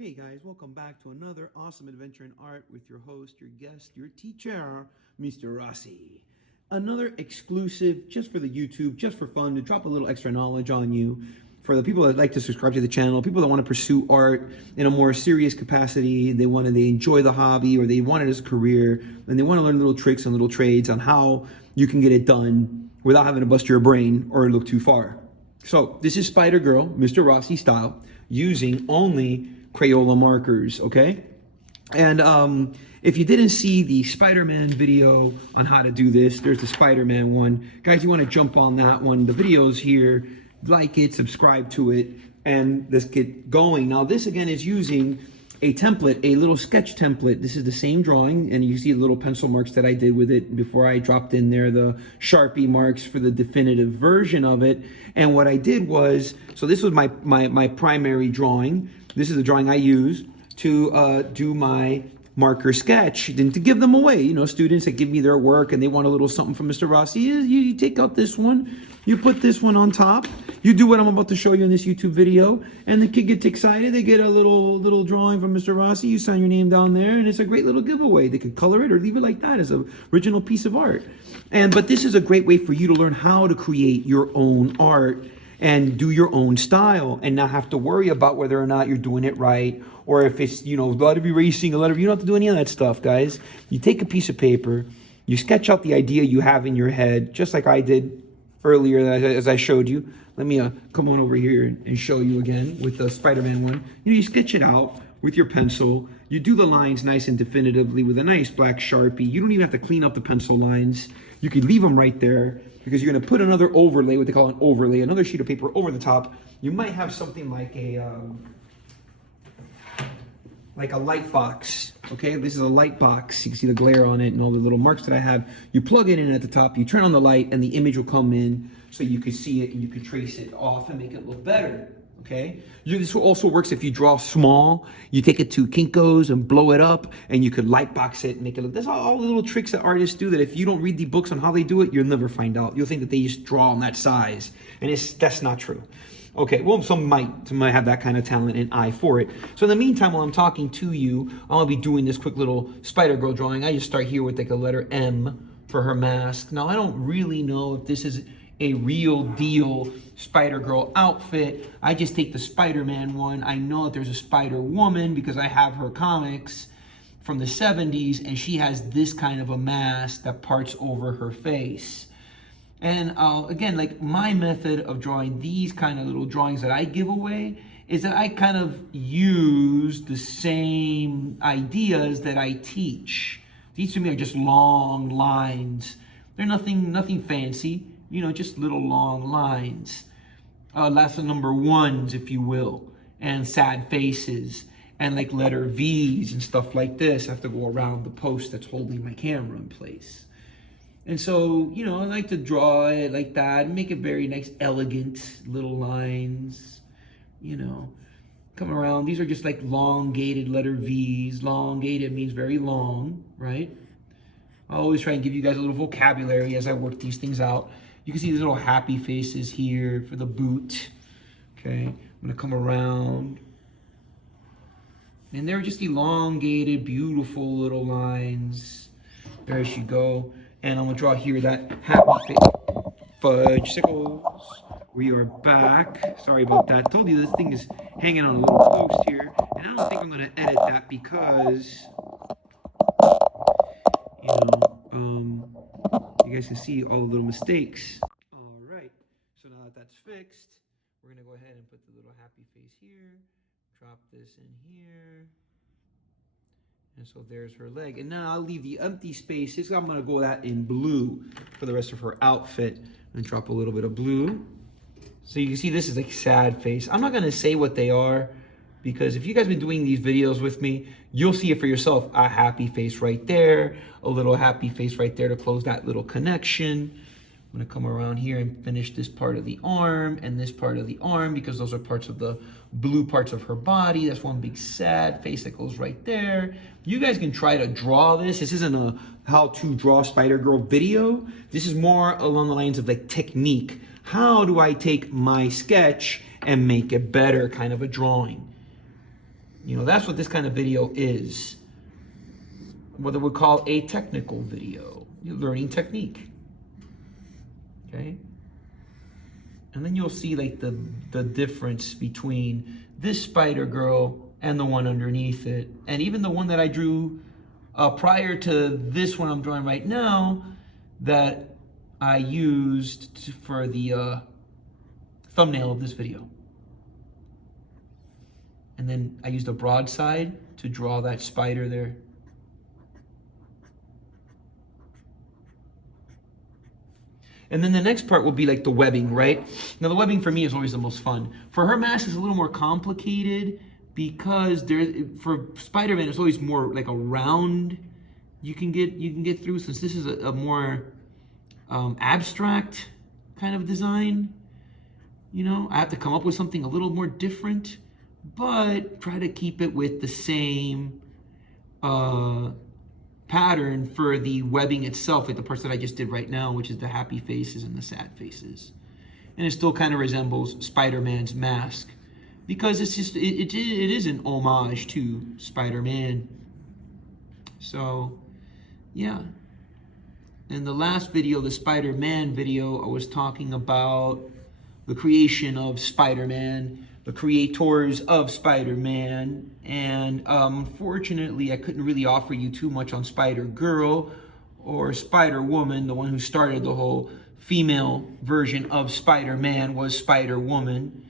Hey guys, welcome back to another awesome adventure in art with your host, your guest, your teacher, Mr. Rossi. Another exclusive just for the YouTube, just for fun, to drop a little extra knowledge on you. For the people that like to subscribe to the channel, people that want to pursue art in a more serious capacity, they enjoy the hobby or they want it as a career, and they want to learn little tricks and little trades on how you can get it done without having to bust your brain or look too far. So this is Spider-Girl Mr. Rossi style, using only Crayola markers, okay? And if you didn't see the Spider-Man video on how to do this, there's the Spider-Man one. Guys, you want to jump on that one. The video's here. Like it, subscribe to it, and let's get going. Now, this again is using a template, a little sketch template. This is the same drawing, and you see the little pencil marks that I did with it before I dropped in there the Sharpie marks for the definitive version of it. And what I did was, so this was my primary drawing. This is the drawing I use to do my marker sketch and to give them away. You know, students that give me their work and they want a little something from Mr. Rossi, you take out this one, you put this one on top, you do what I'm about to show you in this YouTube video, and the kid gets excited. They get a little drawing from Mr. Rossi. You sign your name down there, and it's a great little giveaway. They could color it or leave it like that as an original piece of art. But this is a great way for you to learn how to create your own art and do your own style and not have to worry about whether or not you're doing it right, or if it's, you know, a lot of erasing, you don't have to do any of that stuff, guys. You take a piece of paper, you sketch out the idea you have in your head, just like I did earlier as I showed you. Let me come on over here and show you again with the Spider-Man one. You sketch it out with your pencil. You do the lines nice and definitively with a nice black Sharpie. You don't even have to clean up the pencil lines. You can leave them right there because you're going to put another overlay, what they call an overlay, another sheet of paper over the top. You might have something like a light box. Okay, this is a light box. You can see the glare on it and all the little marks that I have. You plug it in at the top, you turn on the light, and the image will come in so you can see it and you can trace it off and make it look better. Okay, this also works if you draw small. You take it to Kinko's and blow it up, and you could light box it and make it look. That's all the little tricks that artists do, that if you don't read the books on how they do it, you'll never find out. You'll think that they just draw on that size, and that's not true. Okay, well, some might have that kind of talent and eye for it. So in the meantime, while I'm talking to you, I'll be doing this quick little Spider-Girl drawing. I just start here with like a letter M for her mask. Now, I don't really know if this is a real deal Spider-Girl outfit. I just take the Spider-Man one. I know that there's a Spider-Woman because I have her comics from the 70s, and she has this kind of a mask that parts over her face. And again, like my method of drawing these kind of little drawings that I give away is that I kind of use the same ideas that I teach. These to me are just long lines. They're nothing fancy, you know, just little long lines. Lesson number ones, if you will, and sad faces, and like letter V's and stuff like this. I have to go around the post that's holding my camera in place. And so, you know, I like to draw it like that and make it very nice, elegant little lines, you know, come around. These are just like elongated letter V's. Elongated means very long, right? I always try and give you guys a little vocabulary as I work these things out. You can see these little happy faces here for the boot. Okay, I'm gonna come around. And they're just elongated, beautiful little lines. There she go. And I'm gonna draw here that happy face. Fudge sickles. We are back. Sorry about that. I told you this thing is hanging on a little post here. And I don't think I'm gonna edit that because, you know, you guys can see all the little mistakes. All right, so now that that's fixed, we're gonna go ahead and put the little happy face here, drop this in here, and so there's her leg. And now I'll leave the empty spaces. I'm gonna go that in blue for the rest of her outfit, and drop a little bit of blue. So you can see this is like sad face. I'm not gonna say what they are, because if you guys have been doing these videos with me, you'll see it for yourself. A happy face right there, a little happy face right there to close that little connection. I'm gonna come around here and finish this part of the arm and this part of the arm, because those are parts of the blue parts of her body. That's one big sad face that goes right there. You guys can try to draw this. This isn't a how to draw Spider-Girl video. This is more along the lines of like technique. How do I take my sketch and make it better kind of a drawing? You know, that's what this kind of video is. What they would call a technical video. You're learning technique. Okay? And then you'll see like the difference between this Spider-Girl and the one underneath it. And even the one that I drew prior to this one I'm drawing right now that I used for the thumbnail of this video. And then I used a broadside to draw that spider there. And then the next part will be like the webbing, right? Now the webbing for me is always the most fun. For her mask is a little more complicated because for Spider-Man it's always more like a round you can get through, since this is a more abstract kind of design. You know, I have to come up with something a little more different, but try to keep it with the same pattern for the webbing itself, like the parts that I just did right now, which is the happy faces and the sad faces. And it still kind of resembles Spider-Man's mask because it's just, it is an homage to Spider-Man. So, yeah. In the last video, the Spider-Man video, I was talking about the creation of Spider-Man, the creators of Spider-Man, and unfortunately I couldn't really offer you too much on Spider-Girl or Spider-Woman. The one who started the whole female version of Spider-Man was Spider-Woman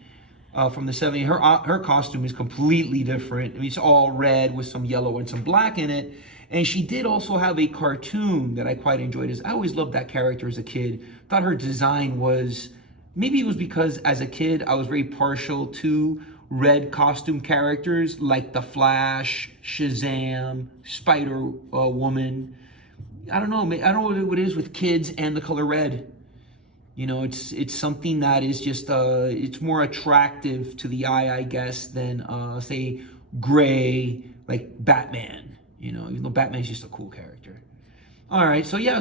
from the 70s. Her costume is completely different. I mean, it's all red with some yellow and some black in it. And she did also have a cartoon that I quite enjoyed. I always loved that character as a kid. Thought her design was, maybe it was because as a kid I was very partial to red costume characters like the Flash, Shazam, Spider-Woman. I don't know what it is with kids and the color red. You know, it's something that is just it's more attractive to the eye, I guess, than say gray like Batman. You know, even though Batman's just a cool character. All right, so yeah,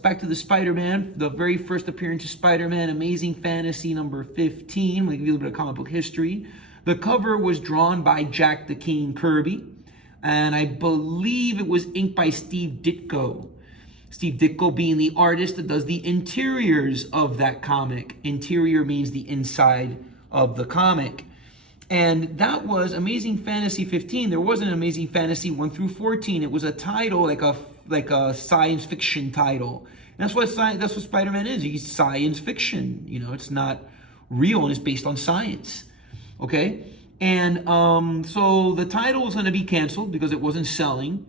back to the Spider-Man, the very first appearance of Spider-Man, Amazing Fantasy number 15. I'm gonna give you a little bit of comic book history. The cover was drawn by Jack the King Kirby, and I believe it was inked by Steve Ditko. Steve Ditko being the artist that does the interiors of that comic. Interior means the inside of the comic. And that was Amazing Fantasy 15. There wasn't an Amazing Fantasy 1 through 14. It was a title, like a science fiction title. And that's what Spider-Man is. He's science fiction. You know, it's not real and it's based on science. Okay? And so the title was going to be canceled because it wasn't selling.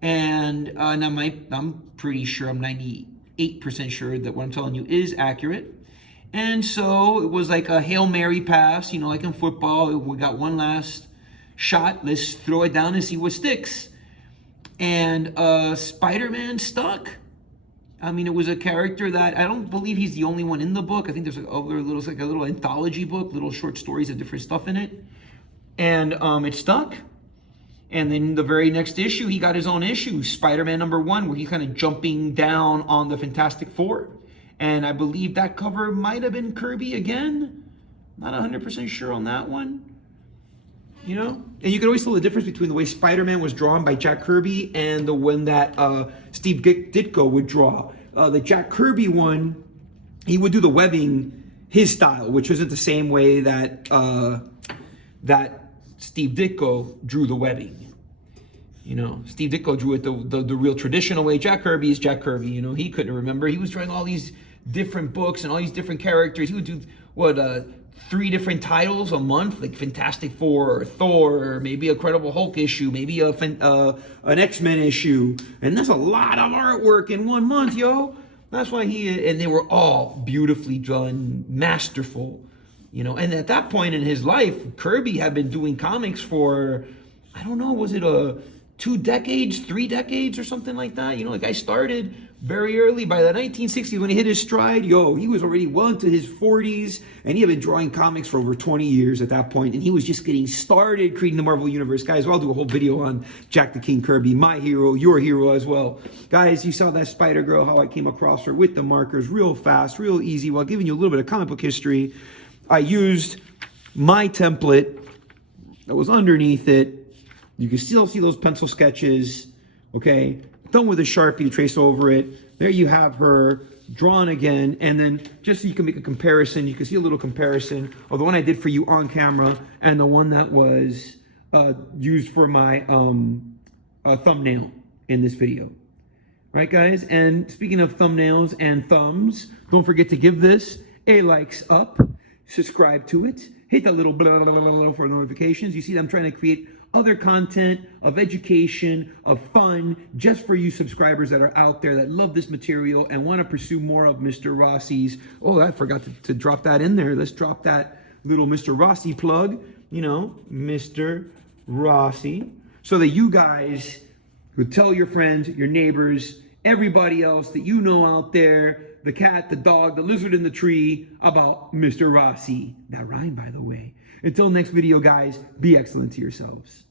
And I'm pretty sure, I'm 98% sure that what I'm telling you is accurate. And so it was like a Hail Mary pass, you know, like in football. We got one last shot. Let's throw it down and see what sticks. And Spider-Man stuck. I mean, it was a character that I don't believe he's the only one in the book. I think there's like other little, like a little anthology book, little short stories of different stuff in it. And it stuck. And then the very next issue, he got his own issue, Spider-Man number 1, where he's kind of jumping down on the Fantastic Four. And I believe that cover might have been Kirby again. Not 100% sure on that one. You know? And you can always tell the difference between the way Spider-Man was drawn by Jack Kirby and the one that Steve Ditko would draw. The Jack Kirby one, he would do the webbing his style, which wasn't the same way that that Steve Ditko drew the webbing. You know, Steve Ditko drew it the real traditional way. Jack Kirby is Jack Kirby. You know, he couldn't remember. He was drawing all these different books and all these different characters. He would do, 3 different titles a month, like Fantastic Four or Thor, or maybe a Incredible Hulk issue, maybe an X-Men issue. And that's a lot of artwork in 1 month, yo. That's why and they were all beautifully done, masterful. You know, and at that point in his life, Kirby had been doing comics for, I don't know, was it 2 decades, 3 decades or something like that? You know, like I started very early. By the 1960s, when he hit his stride, he was already well into his 40s, and he had been drawing comics for over 20 years at that point, and he was just getting started creating the Marvel Universe. Guys, I'll do a whole video on Jack the King Kirby, my hero, your hero as well. Guys, you saw that Spider-Girl, how I came across her with the markers real fast, real easy, while giving you a little bit of comic book history. I used my template that was underneath it, You can still see those pencil sketches, okay? Done with a Sharpie to trace over it. There you have her drawn again, and then just so you can make a comparison, you can see a little comparison of the one I did for you on camera and the one that was used for my thumbnail in this video. Right, guys? And speaking of thumbnails and thumbs, don't forget to give this a likes up, subscribe to it, hit that little blah, blah, blah, blah for notifications. You see, I'm trying to create other content of education, of fun, just for you subscribers that are out there that love this material and want to pursue more of Mr. Rossi's. Oh, I forgot to drop that in there. Let's drop that little Mr. Rossi plug, you know, Mr. Rossi, so that you guys would tell your friends, your neighbors, everybody else that you know out there, the cat, the dog, the lizard in the tree, about Mr. Rossi. That rhymed, by the way. Until next video, guys, be excellent to yourselves.